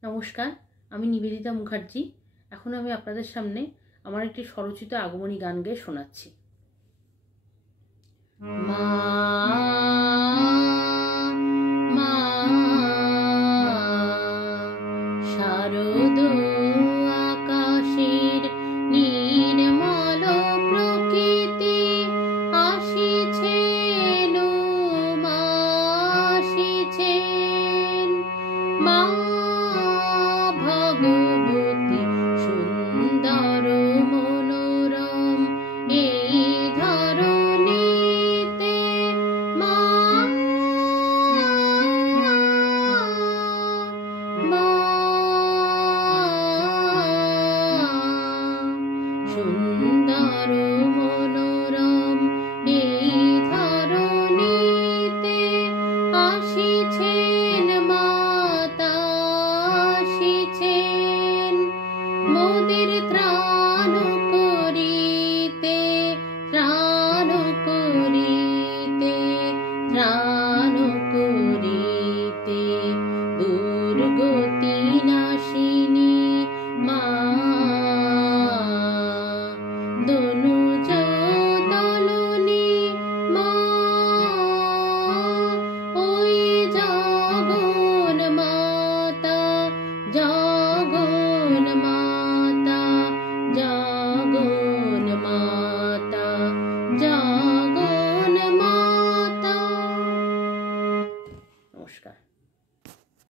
নমস্কার, আমি নিবেদিতা মুখার্জি। এখন আমি আপনাদের সামনে আমার একটি স্বরচিত আগমনী গান গেয়ে শোনাচ্ছি। মা মা শারদ আকাশের নির্মল প্রকৃতি আসিছেন, মা আসিছেন। মা ভগবতী সুন্দর মনোরম এই ধরণীতে, মা মা সুন্দর মনোরম এই ধরণীতে আসিছেন, মাতা আসিছেন। মোদের ত্রাণ করিতে, ত্রাণ করিতে, ত্রাণ করিতে, দুর্গতি নাশিনী মা দনুজ দলনী মা, ওই জগন মাতা, জগন মা।